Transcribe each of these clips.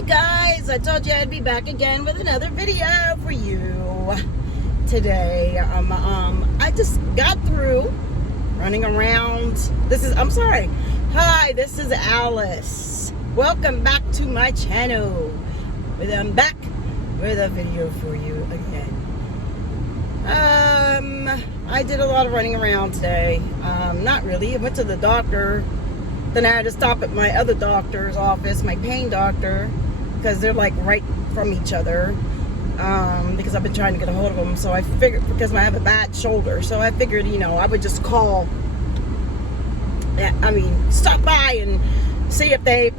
Hey guys, I told you I'd be back again with another video for you today. I just got through running around. Hi, this is Alice. Welcome back to my channel. I'm back with a video for you again. I did a lot of running around today. Not really. I went to the doctor. Then I had to stop at my other doctor's office, my pain doctor, because they're like right from each other. Because I've been trying to get a hold of them. So I figured, because I have a bad shoulder, so I figured, I would just stop by and see if they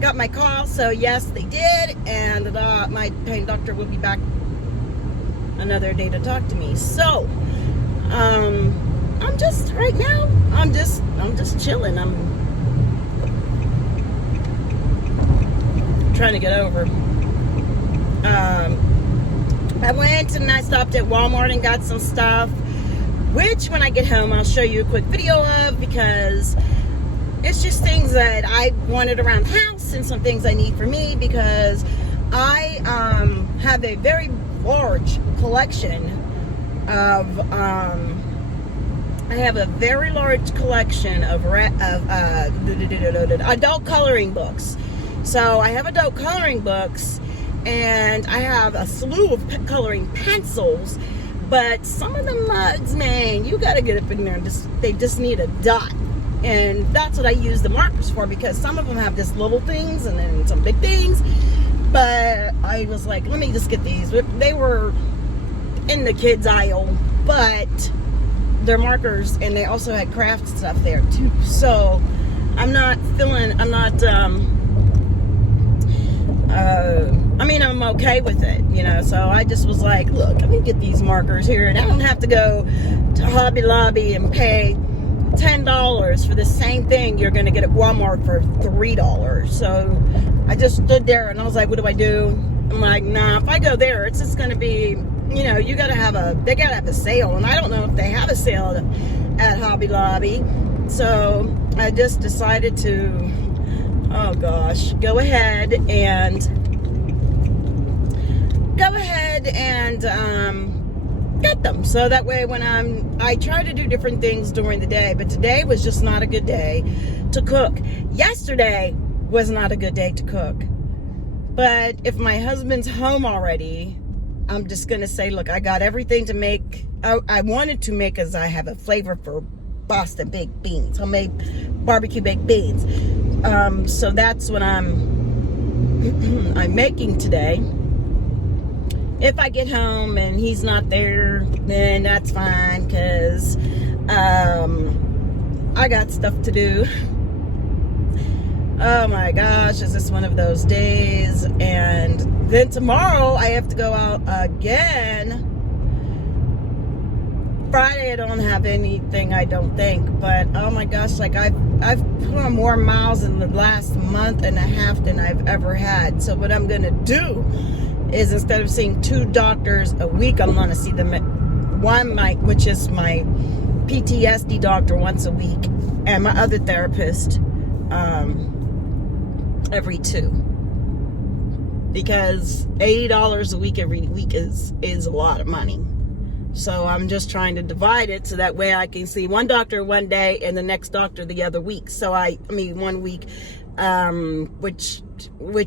got my call. So yes, they did, and my pain doctor will be back another day to talk to me. So, I'm just chilling. I'm trying to get over. I went and I stopped at Walmart and got some stuff, which when I get home I'll show you a quick video of, because it's just things that I wanted around the house and some things I need for me, because I have a very large collection of adult coloring books. So I have adult coloring books, and I have a slew of coloring pencils, but some of them mugs, man, you gotta get up in there and they just need a dot. And that's what I use the markers for, because some of them have just little things and then some big things. But I was like, let me just get these. They were in the kids aisle, but they're markers, and they also had craft stuff there too. So I'm okay with it, so I just was like, look, let me get these markers here, and I don't have to go to Hobby Lobby and pay $10 for the same thing you're going to get at Walmart for $3. So I just stood there and I was like, what do I do? I'm like, nah, if I go there, it's just going to be, they gotta have a sale, and I don't know if they have a sale at Hobby Lobby. So I just decided to, go ahead and get them. So that way when I try to do different things during the day, but today was just not a good day to cook. Yesterday was not a good day to cook. But if my husband's home already, I'm just going to say, look, I got everything to make. I wanted to make, as I have a flavor for Boston baked beans, homemade barbecue baked beans. So that's what I'm making today. If I get home and he's not there, then that's fine, because I got stuff to do. Oh my gosh, is this one of those days? And then tomorrow I have to go out again. Friday I don't have anything, I don't think, but oh my gosh, like I've put on more miles in the last month and a half than I've ever had. So what I'm gonna do is, instead of seeing 2 doctors a week, I'm gonna see them at which is my PTSD doctor, once a week, and my other therapist every 2, because $80 a week every week is a lot of money. So I'm just trying to divide it so that way I can see one doctor one day and the next doctor the other week. So 1 week, which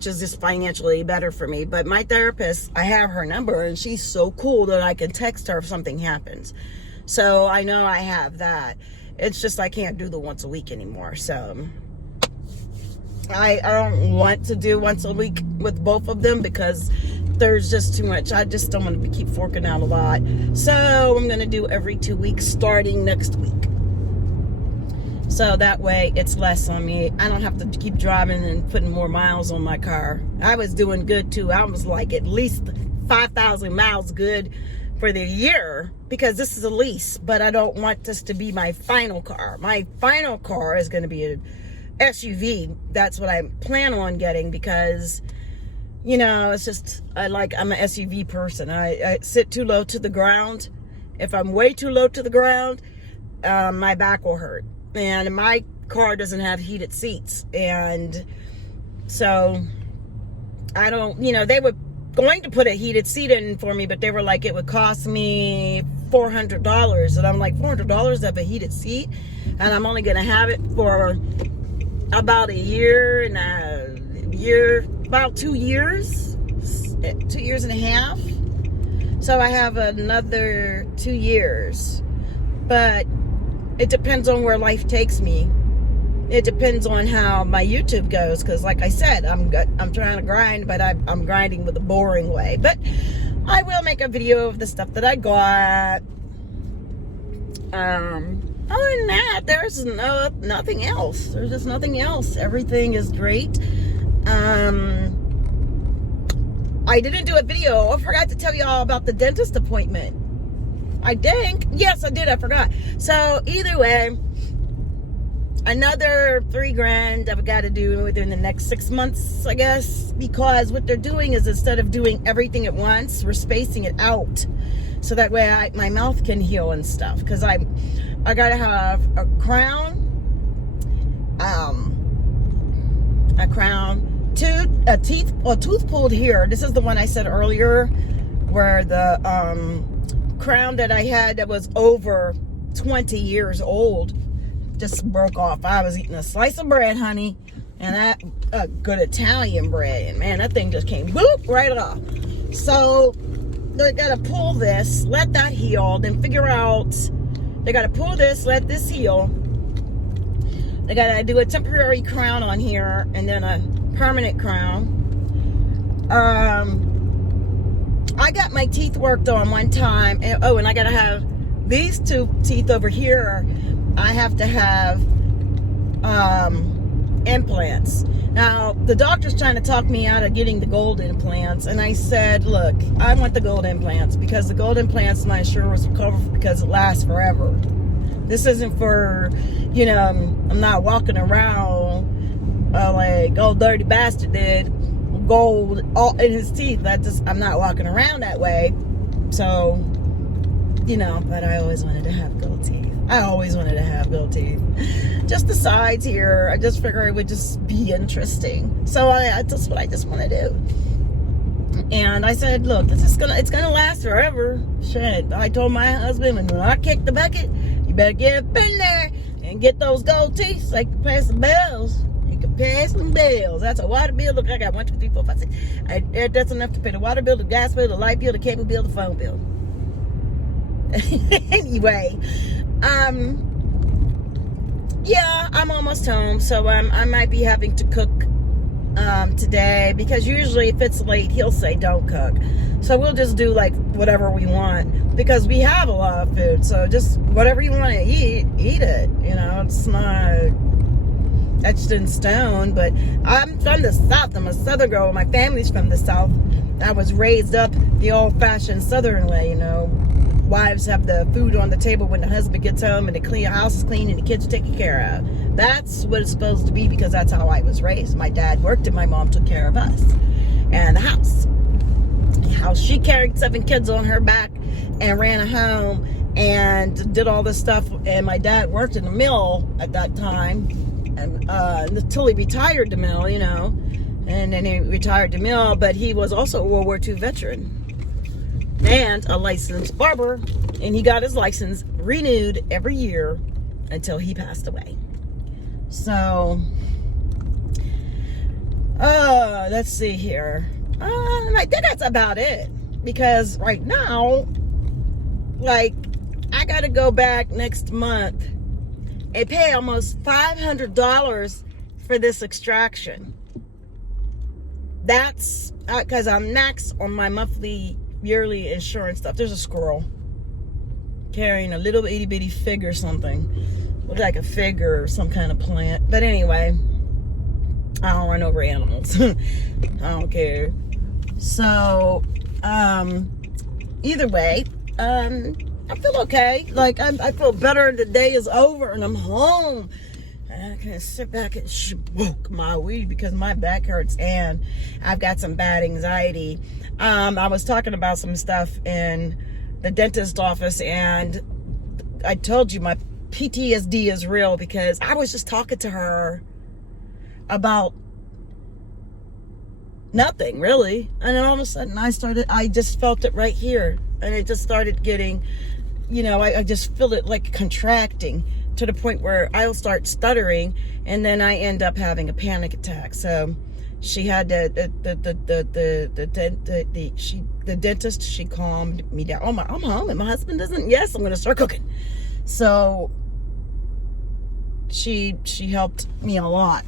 is just financially better for me. But my therapist, I have her number, and she's so cool that I can text her if something happens. So I know I have that. It's just I can't do the once a week anymore. So I don't want to do once a week with both of them, because there's just too much. I just don't want to keep forking out a lot. So I'm going to do every 2 weeks starting next week. So that way it's less on me. I don't have to keep driving and putting more miles on my car. I was doing good too. I was like at least 5,000 miles good for the year, because this is a lease, but I don't want this to be my final car. My final car is going to be a SUV. That's what I plan on getting, because it's just, I'm an SUV person. I sit too low to the ground. If I'm way too low to the ground, my back will hurt. And my car doesn't have heated seats, and so I don't, they were going to put a heated seat in for me, but they were like, it would cost me $400. And I'm like, $400 of a heated seat? And I'm only going to have it for about about 2 years, 2 years and a half. So I have another 2 years. But it depends on where life takes me. It depends on how my YouTube goes, because like I said, I'm trying to grind, but I'm grinding with a boring way. But I will make a video of the stuff that I got. Other than that, there's nothing else. There's just nothing else. Everything is great. I didn't do a video. I forgot to tell you all about the dentist appointment. I think. Yes, I did. I forgot. So either way, another $3,000 I've got to do within the next 6 months, I guess, because what they're doing is, instead of doing everything at once, we're spacing it out, so that way my mouth can heal and stuff. Because I gotta have a crown, a tooth pulled here. This is the one I said earlier, where the crown that I had that was over 20 years old just broke off. I was eating a slice of bread, honey, and that good Italian bread, and man, that thing just came boop right off. So they gotta pull this, let that heal, then figure out, they gotta pull this, let this heal, they gotta do a temporary crown on here and then a permanent crown. I got my teeth worked on one time, and I gotta have these two teeth over here. I have to have implants. Now, the doctor's trying to talk me out of getting the gold implants, and I said, look, I want the gold implants, because the gold implants my insurance will cover, because it lasts forever. This isn't for, I'm not walking around like old dirty bastard did, gold all in his teeth. I'm not walking around that way. So, but I always wanted to have gold teeth. Just the sides here, I just figured it would just be interesting. So that's what I just want to do. And I said, look, it's gonna last forever. Shit. I told my husband, when I kick the bucket, you better get up in there and get those gold teeth so you can pay some bills. You can pay some bills. That's a water bill. Look, I got 1, 2, 3, 4, 5, 6. That's enough to pay the water bill, the gas bill, the light bill, the cable bill, the phone bill. Anyway, yeah, I'm almost home, so I might be having to cook today, because usually if it's late, he'll say don't cook. So we'll just do like whatever we want, because we have a lot of food. So just whatever you want to eat it. It's not etched in stone. But I'm from the South. I'm a Southern girl. My family's from the South. I was raised up the old-fashioned Southern way. Wives have the food on the table when the husband gets home, and the house is clean and the kids are taken care of. That's what it's supposed to be, because that's how I was raised. My dad worked and my mom took care of us and the house. How she carried 7 kids on her back and ran a home and did all this stuff. And my dad worked in the mill at that time, and until he retired the mill, and then he retired the mill. But he was also a World War II veteran and a licensed barber, and he got his license renewed every year until he passed away. So let's see here. I think that's about it, because right now, like, I gotta go back next month and pay almost $500 for this extraction. That's because I'm maxed on my monthly yearly insurance stuff. There's a squirrel carrying a little itty bitty fig or something. Looks like a fig or some kind of plant. But anyway, I don't run over animals. I don't care. So, either way, I feel okay. Like, I feel better. The day is over and I'm home. And I can sit back and smoke my weed, because my back hurts and I've got some bad anxiety. I was talking about some stuff in the dentist office, and I told you my PTSD is real, because I was just talking to her about nothing really. And then all of a sudden I just felt it right here. And it just started getting, I just feel it like contracting to the point where I'll start stuttering, and then I end up having a panic attack. So she had the dentist, she calmed me down. I'm home and my husband doesn't, yes, I'm going to start cooking. So she helped me a lot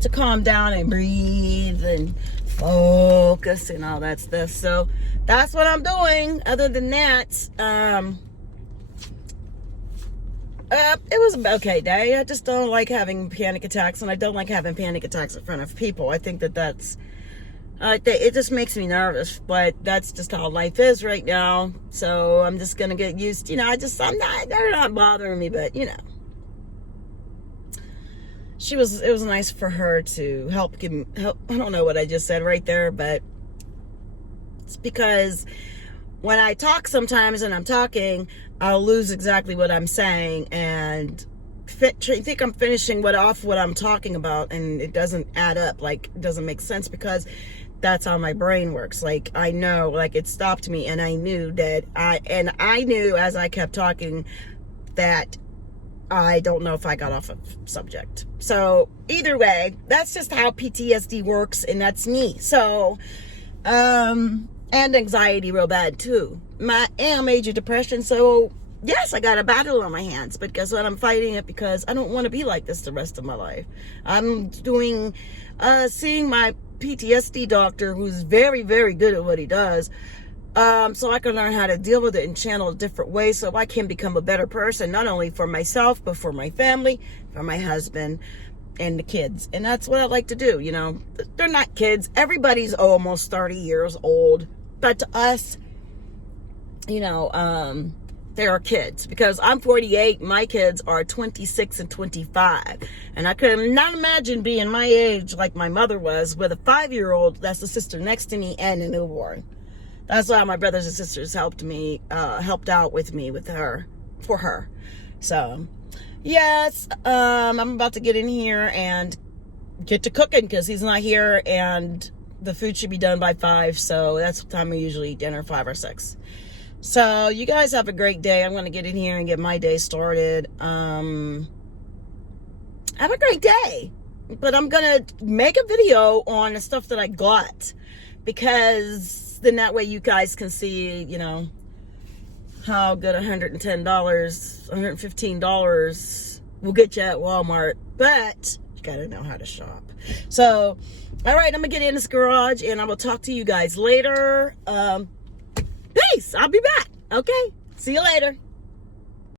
to calm down and breathe and focus and all that stuff. So that's what I'm doing. Other than that, it was an okay day. I just don't like having panic attacks, and I don't like having panic attacks in front of people. I think that's it just makes me nervous, but that's just how life is right now. So I'm just gonna get used. They're not bothering me, but it was nice for her to help. I don't know what I just said right there, but it's because when I talk sometimes and I'm talking, I'll lose exactly what I'm saying and think I'm finishing what I'm talking about, and it doesn't add up. Like, it doesn't make sense, because that's how my brain works. Like, I know, like, it stopped me, and I knew I knew as I kept talking that I don't know if I got off of subject. So either way, that's just how PTSD works, and that's me. So, and anxiety real bad too. And major depression. So yes, I got a battle on my hands, but guess what? I'm fighting it because I don't want to be like this the rest of my life. I'm seeing my PTSD doctor, who's very, very good at what he does. So I can learn how to deal with it and channel a different way, so I can become a better person, not only for myself, but for my family, for my husband, and the kids. And that's what I like to do. They're not kids. Everybody's almost 30 years old, but to us, they are kids, because I'm 48. My kids are 26 and 25. And I could not imagine being my age like my mother was, with a 5-year-old that's the sister next to me and a newborn. That's why my brothers and sisters helped out with me, for her. So, yes, I'm about to get in here and get to cooking, because he's not here, and the food should be done by 5. So that's the time we usually eat dinner, 5 or 6. So you guys have a great day. I'm going to get in here and get my day started. Have a great day. But I'm going to make a video on the stuff that I got, because then that way you guys can see, how good $110, $115 will get you at Walmart. But you got to know how to shop. So, all right, I'm going to get in this garage, and I will talk to you guys later. Peace. I'll be back. Okay. See you later.